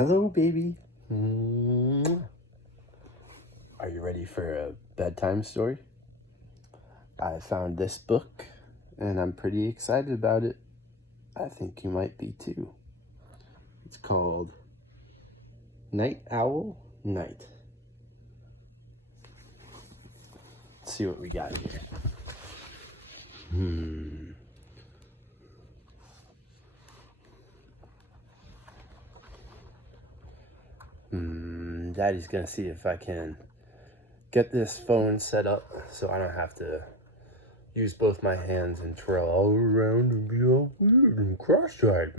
Hello, baby. Mwah. Are you ready for a bedtime story? I found this book, and I'm pretty excited about it. I think you might be too. It's called Night Owl Night. Let's see what we got here. Daddy's gonna see if I can get this phone set up so I don't have to use both my hands and twirl all around and be all weird and cross-eyed.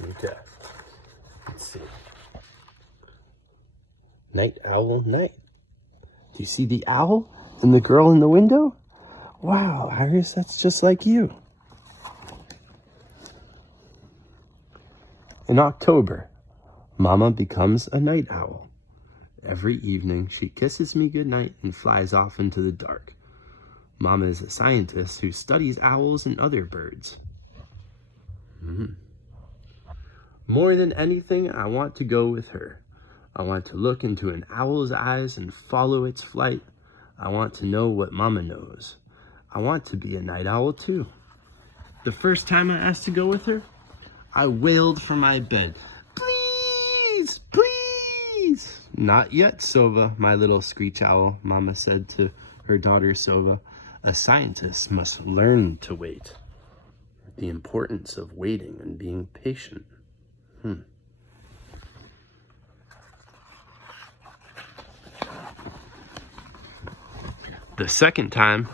Okay. Let's see. Night Owl Night. Do you see the owl and the girl in the window? Wow, Iris, that's just like you. In October, Mama becomes a night owl. Every evening, she kisses me goodnight and flies off into the dark. Mama is a scientist who studies owls and other birds. More than anything, I want to go with her. I want to look into an owl's eyes and follow its flight. I want to know what Mama knows. I want to be a night owl too. The first time I asked to go with her, I wailed from my bed. Please, please. Not yet, Sova, my little screech owl, Mama said to her daughter Sova. A scientist must learn to wait. The importance of waiting and being patient. The second time,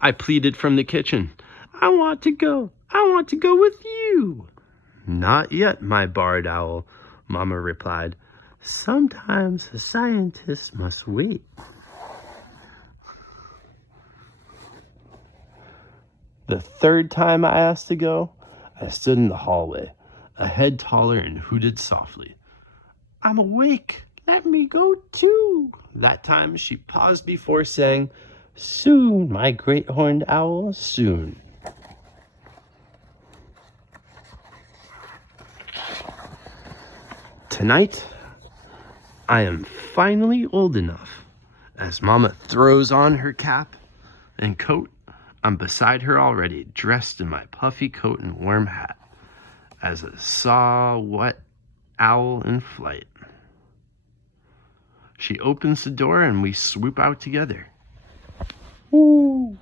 I pleaded from the kitchen. I want to go. I want to go with you. Not yet, my barred owl, Mama replied. Sometimes a scientist must wait. The third time I asked to go, I stood in the hallway, a head taller, and hooted softly. I'm awake. Let me go too. That time she paused before saying, soon, my great horned owl, soon. Tonight, I am finally old enough. As Mama throws on her cap and coat, I'm beside her already, dressed in my puffy coat and warm hat, as a saw-whet owl in flight. She opens the door and we swoop out together. Ooh,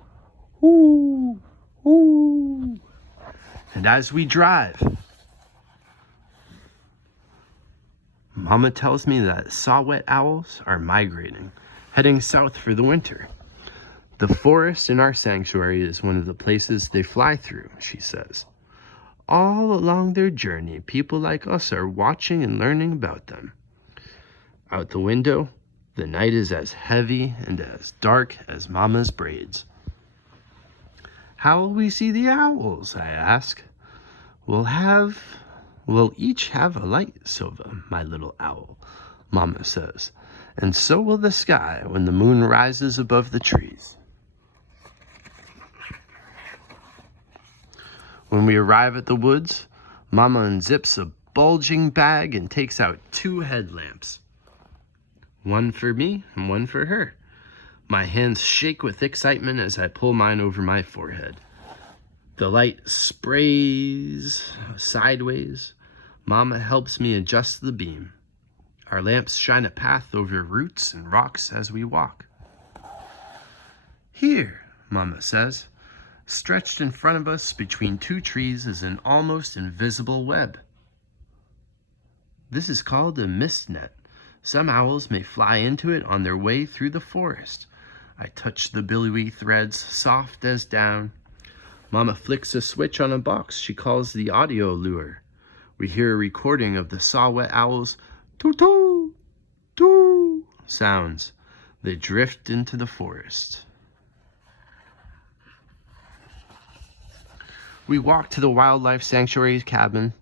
ooh, ooh. And as we drive, Mama tells me that saw-whet owls are migrating, heading south for the winter. The forest in our sanctuary is one of the places they fly through, she says. All along their journey, people like us are watching and learning about them. Out the window, the night is as heavy and as dark as Mama's braids. How will we see the owls? I ask. We'll each have a light, Sova, my little owl, Mama says. And so will the sky when the moon rises above the trees. When we arrive at the woods, Mama unzips a bulging bag and takes out 2 headlamps. One for me and one for her. My hands shake with excitement as I pull mine over my forehead. The light sprays sideways. Mama helps me adjust the beam. Our lamps shine a path over roots and rocks as we walk. Here, Mama says, stretched in front of us between 2 trees is an almost invisible web. This is called a mist net. Some owls may fly into it on their way through the forest. I touch the billowy threads, soft as down. Mama flicks a switch on a box she calls the audio lure. We hear a recording of the saw-whet owl's too-too, too sounds. They drift into the forest. We walk to the wildlife sanctuary cabin,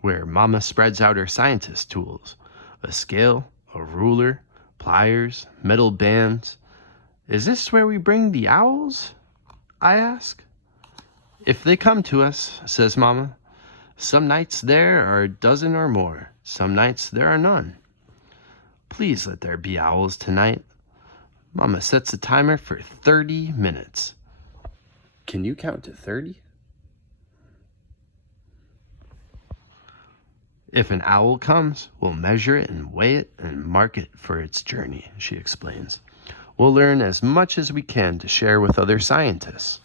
where Mama spreads out her scientist tools. A scale, a ruler, pliers, metal bands. Is this where we bring the owls? I ask. If they come to us, says Mama. Some nights there are a dozen or more. Some nights there are none. Please let there be owls tonight. Mama sets a timer for 30 minutes. Can you count to 30? If an owl comes, we'll measure it and weigh it and mark it for its journey, she explains. We'll learn as much as we can to share with other scientists.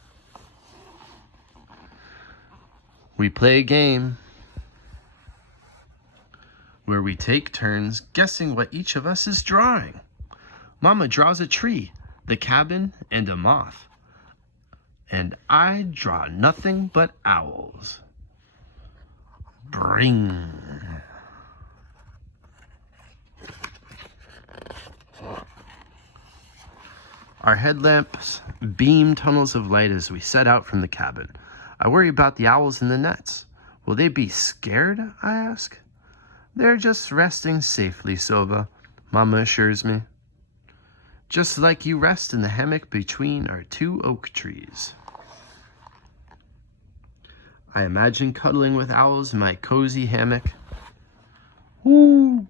We play a game where we take turns guessing what each of us is drawing. Mama draws a tree, the cabin, and a moth. And I draw nothing but owls. Bring. Our headlamps beam tunnels of light as we set out from the cabin. I worry about the owls in the nets. Will they be scared? I ask. They're just resting safely, Sova, Mama assures me. Just like you rest in the hammock between our two oak trees. I imagine cuddling with owls in my cozy hammock. Woo,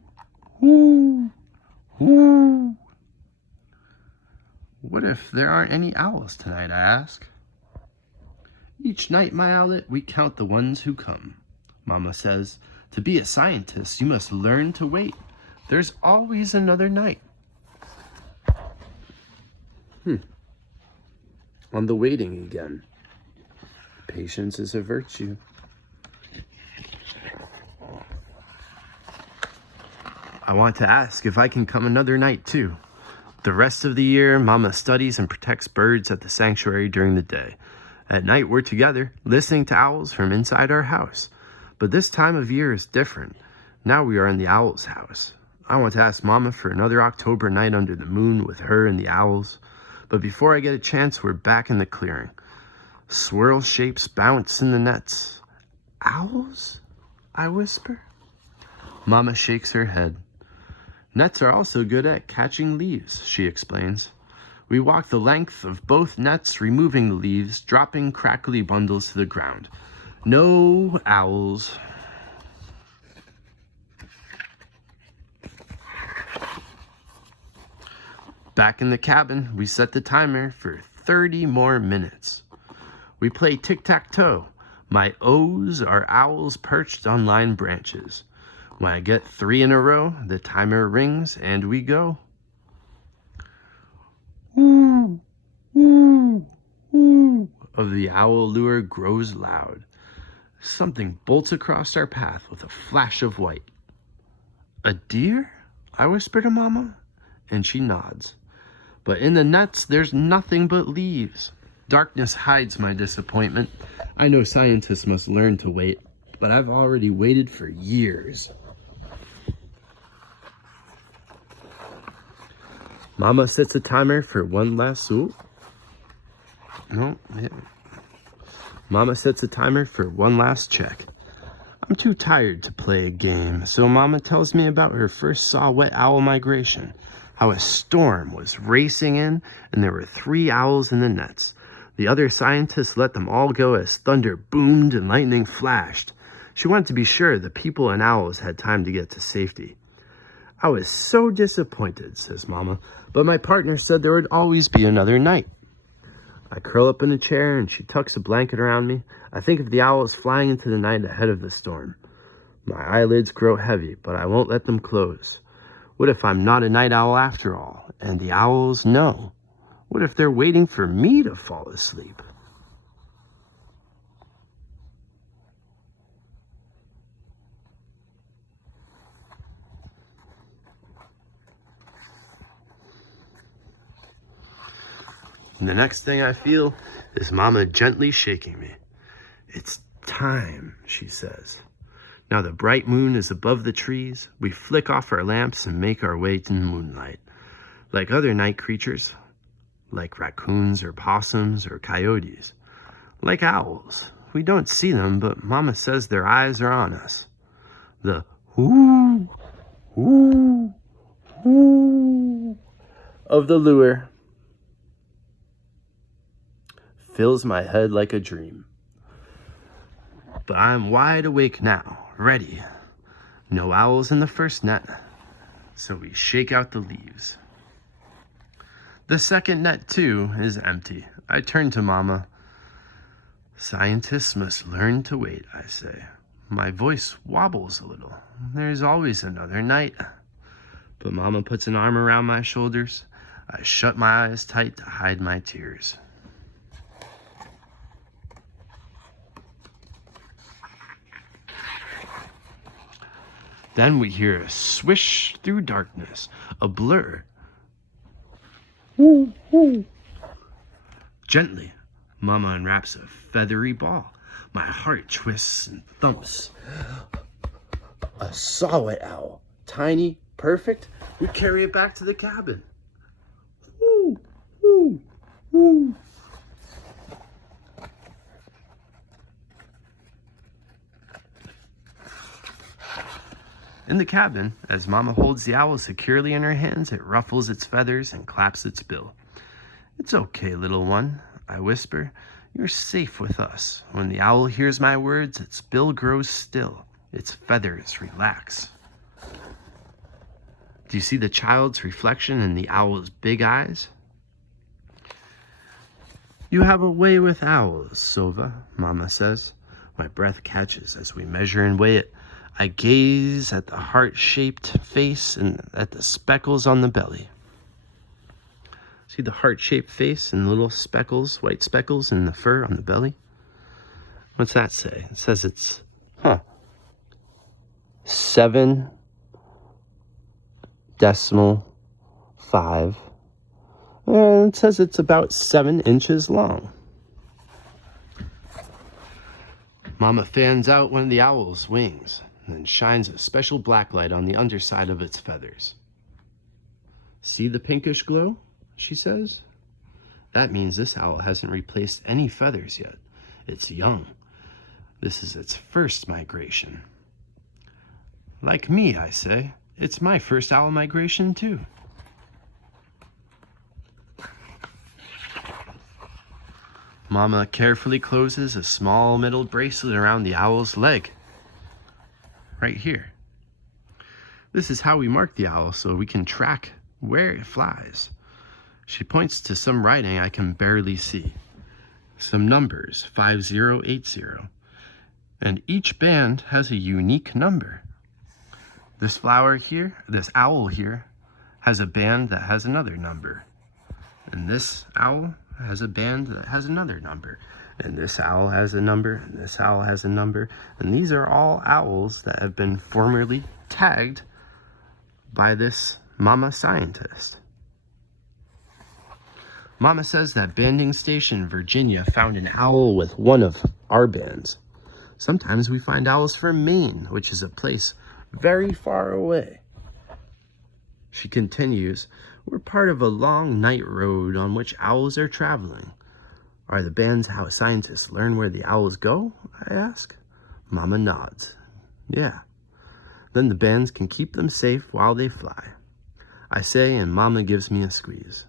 woo, woo. What if there aren't any owls tonight, I ask. Each night, my owlet, we count the ones who come. Mama says, to be a scientist, you must learn to wait. There's always another night. On the waiting again. Patience is a virtue. I want to ask if I can come another night too. The rest of the year, Mama studies and protects birds at the sanctuary during the day. At night, we're together, listening to owls from inside our house. But this time of year is different. Now we are in the owl's house. I want to ask Mama for another October night under the moon with her and the owls. But before I get a chance, we're back in the clearing. Swirl shapes bounce in the nets. Owls? I whisper. Mama shakes her head. Nets are also good at catching leaves, she explains. We walk the length of both nets, removing the leaves, dropping crackly bundles to the ground. No owls. Back in the cabin, we set the timer for 30 more minutes. We play tic-tac-toe. My O's are owls perched on line branches. When I get 3 in a row, the timer rings and we go. Woo, woo, woo of the owl lure grows loud. Something bolts across our path with a flash of white. A deer? I whisper to Mama, and she nods. But in the nets, there's nothing but leaves. Darkness hides my disappointment. I know scientists must learn to wait, but I've already waited for years. Mama sets a timer for one last Mama sets a timer for one last check. I'm too tired to play a game, so Mama tells me about her first saw-whet owl migration, how a storm was racing in and there were 3 owls in the nets. The other scientists let them all go as thunder boomed and lightning flashed. She wanted to be sure the people and owls had time to get to safety. I was so disappointed, says Mama, but my partner said there would always be another night. I curl up in a chair and she tucks a blanket around me. I think of the owls flying into the night ahead of the storm. My eyelids grow heavy, but I won't let them close. What if I'm not a night owl after all, and the owls know? What if they're waiting for me to fall asleep? And the next thing I feel is Mama gently shaking me. It's time, she says. Now the bright moon is above the trees. We flick off our lamps and make our way in the moonlight. Like other night creatures, like raccoons or possums or coyotes, like owls. We don't see them, but Mama says their eyes are on us. The whoo, whoo, whoo of the lure fills my head like a dream. But I'm wide awake now, ready. No owls in the first net, so we shake out the leaves. The second net, too, is empty. I turn to Mama. Scientists must learn to wait, I say. My voice wobbles a little. There's always another night. But Mama puts an arm around my shoulders. I shut my eyes tight to hide my tears. Then we hear a swish through darkness, a blur. Woo, woo. Gently, Mama unwraps a feathery ball. My heart twists and thumps. A saw-whet owl. Tiny, perfect. We carry it back to the cabin. Woo, woo, woo. In the cabin, as Mama holds the owl securely in her hands, it ruffles its feathers and claps its bill. It's okay, little one, I whisper. You're safe with us. When the owl hears my words, its bill grows still. Its feathers relax. Do you see the child's reflection in the owl's big eyes? You have a way with owls, Sova, Mama says. My breath catches as we measure and weigh it. I gaze at the heart-shaped face and at the speckles on the belly. See the heart-shaped face and little speckles, white speckles in the fur on the belly? What's that say? It says it's, 7.5. And it says it's about 7 inches long. Mama fans out one of the owl's wings and then shines a special black light on the underside of its feathers. See the pinkish glow? She says. That means this owl hasn't replaced any feathers yet. It's young. This is its first migration. Like me, I say. It's my first owl migration, too. Mama carefully closes a small metal bracelet around the owl's leg. Right here. This is how we mark the owl so we can track where it flies. She points to some writing I can barely see. Some numbers, 5080. And each band has a unique number. This flower here, this owl here, has a band that has another number. And this owl has a band that has another number. And this owl has a number, and this owl has a number. And these are all owls that have been formerly tagged by this Mama scientist. Mama says that banding station, Virginia, found an owl with one of our bands. Sometimes we find owls from Maine, which is a place very far away. She continues, we're part of a long night road on which owls are traveling. Are the bands how scientists learn where the owls go? I ask. Mama nods. Yeah. Then the bands can keep them safe while they fly. I say, and Mama gives me a squeeze.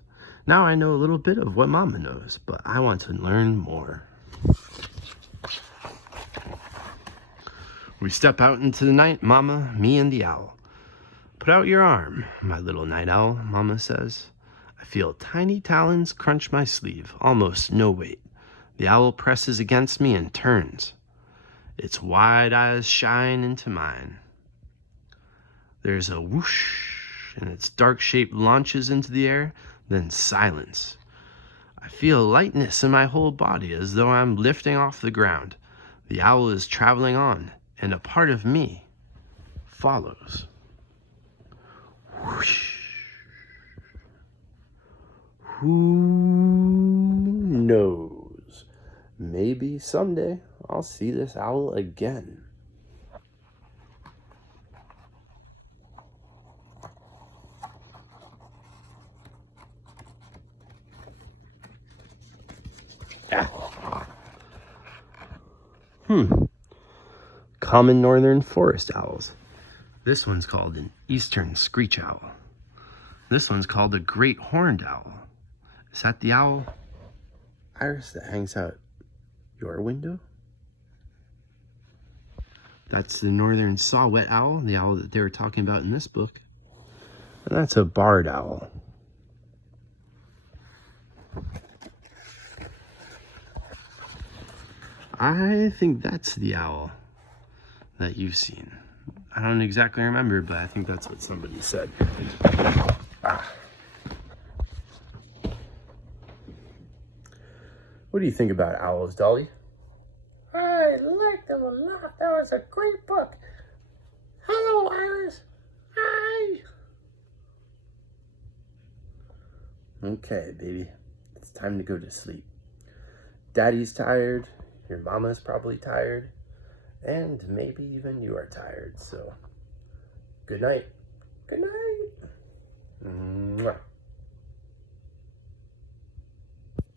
Now I know a little bit of what Mama knows, but I want to learn more. We step out into the night, Mama, me and the owl. Put out your arm, my little night owl, Mama says. I feel tiny talons crunch my sleeve, almost no weight. The owl presses against me and turns. Its wide eyes shine into mine. There's a whoosh, and its dark shape launches into the air, then silence. I feel lightness in my whole body as though I'm lifting off the ground. The owl is traveling on, and a part of me follows. Whoosh. Who knows? Maybe someday I'll see this owl again. Common northern forest owls. This one's called an eastern screech owl. This one's called a great horned owl. Is that the owl, Iris, that hangs out your window? That's the northern saw-whet owl, the owl that they were talking about in this book. And that's a barred owl. I think that's the owl that you've seen. I don't exactly remember, but I think that's what somebody said. What do you think about owls, Dolly? I liked them a lot. That was a great book. Hello, Iris. Hi. Okay, baby. It's time to go to sleep. Daddy's tired. Your mama's probably tired. And maybe even you are tired. So, good night. Good night. Mwah.